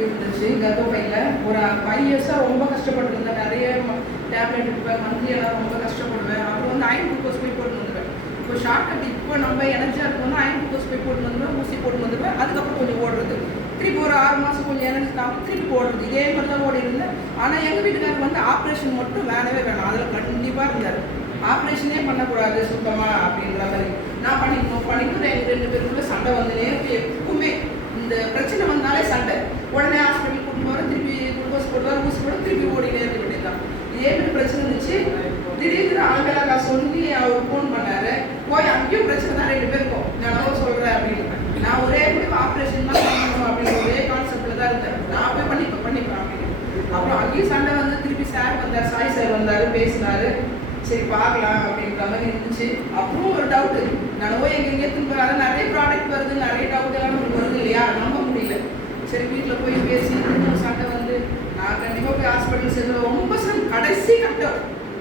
இருந்துச்சு கர்ப்பப்பையில் ஒரு 5 இயர்ஸாக ரொம்ப கஷ்டப்பட்டு இருந்தேன். நிறைய டேப்லெட் எடுப்பேன், மந்த்லி எல்லாம் ரொம்ப கஷ்டப்படுவேன். அப்புறம் வந்து அயன் குளுக்கோஸ் போய் போட்டு வந்துடுவேன். இப்போ ஷார்ட்கட் இப்போ நம்ம எனர்ஜியாக இருக்கணும்னா அயன் குளுக்கோஸ் போய் போட்டு வந்துடுவேன், ஊசி போட்டு வந்துடுவேன். அதுக்கப்புறம் கொஞ்சம் ஓடுறது, திருப்பி ஒரு 6 மாதம் கொஞ்சம் எனர்ஜி தாங்க திருப்பி ஓடுறது, இதே மாதிரி தான் ஓடி இருந்தேன். ஆனால் எங்கள் வீட்டுக்காரருக்கு வந்து ஆப்ரேஷன் மட்டும் வேணவே வேணாம், அதில் கண்டிப்பாக இருந்தார். ஆப்ரேஷனே பண்ணக்கூடாது சுத்தமாக அப்படின்ற மாதிரி. நான் பண்ணிட்டு எங்கள் 2 பேருக்குள்ள சண்டை வந்துனே எப்பவுமே இந்த பிரச்சனை வந்தாலே சண்டை. உடனே ஹாஸ்பிட்டல் கூட்டிட்டு போகிற, திருப்பி குளுக்கோஸ் போடுவார், ஊசி போட, திருப்பி ஓடினே இருக்க வேண்டியதுதான். இதே மாதிரி பிரச்சனை இருந்துச்சு. திடீர்னு ஆண்களாக சொல்லி அவர் ஃபோன் பண்ணாரு, போய் அங்கேயும் பிரச்சனை தான் 2 பேருக்கும். நான் சொல்கிறேன் அப்படின்னு. நான் ஒரே முடிவு ஆப்ரேஷன் தான் பண்ணணும் அப்படின்னு ஒரே கான்செப்டில் தான் இருந்தேன். நான் போய் பண்ணிப்பேன் அப்படின்னு. அப்புறம் அங்கேயும் சண்டை வந்து திருப்பி சார் வந்தார், சாய் சார் வந்தார், பேசினார். சரி பார்க்கலாம் அப்படின்ற மாதிரி இருந்துச்சு. அப்புறம் ஒரு டவுட்டு, நான் போய் எங்கே போய் அதை நிறைய ப்ராடக்ட் வருது, நிறைய டவுட் எல்லாம் நமக்கு வருது இல்லையா, நம்ப முடியல. சரி வீட்டில் போய் பேசி சண்டை வந்து நான் கண்டிப்பாக போய் ஹாஸ்பிட்டல் சேர்ந்து ரொம்ப கடைசி கட்டம்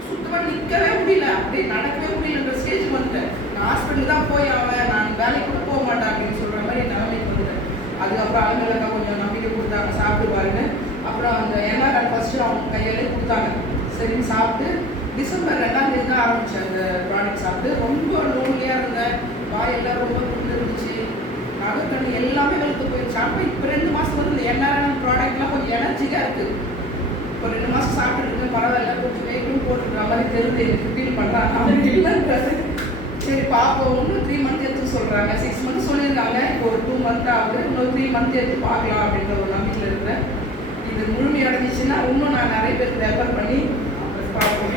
சுத்தமாக நிற்கவே முடியல, அப்படியே நடக்கவே முடியலன்ற ஸ்டேஜ் வந்துட்டேன். நான் ஹாஸ்பிட்டல் தான் போய் நான் வேலைக்கு கூட போக மாட்டேன் அப்படின்னு சொல்கிற மாதிரி நிலைமைக்கு வந்துட்டேன். அதுக்கப்புறம் அவங்களுக்கா கொஞ்சம் நம்பிக்கை கொடுத்தாங்க, சாப்பிட்டு பாருங்க. அப்புறம் அந்த என்ஆர்ஆர் ஃபஸ்ட்டு அவங்க கையிலே கொடுத்தாங்க. சரின்னு சாப்பிட்டு டிசம்பர் 2ஆம் தேதி தான் ஆரம்பித்தேன் அந்த ப்ராடக்ட் சாப்பிட்டு. ரொம்ப லோன்லியாக இருந்தேன், வாயெல்லாம் ரொம்ப புண்ணு இருந்துச்சு, நகைக்கண்ணு எல்லாமே வெளுத்து போயிடுச்சு. அப்போ இப்போ 2 மாதம் வந்து இந்த என்ஆர்என் ப்ராடக்ட்லாம் கொஞ்சம் எனர்ஜிக்காக இருக்குது. இப்போ 2 மாதம் சாப்பிட்டுருக்கு, பரவாயில்ல, கொஞ்சம் வெயிட்டும் போட்டுருக்கிற மாதிரி தெரிஞ்சு எனக்கு ஃபீல் பண்ணுறாங்க. அவங்க இல்லைன்றது சரி பார்ப்போம். இன்னும் 3 மந்த் எடுத்து சொல்கிறாங்க, 6 மந்த் சொல்லியிருக்காங்க. இப்போ ஒரு 2 மந்த் ஆகுது, இன்னும் 3 மந்த் எடுத்து பார்க்கலாம் அப்படின்ற ஒரு நம்பிக்கையில் இருக்கிறேன். இது முழுமையடைஞ்சிச்சுன்னா இன்னும் நான் நிறைய பேருக்கு ரெஃபர் பண்ணி பார்ப்போம்.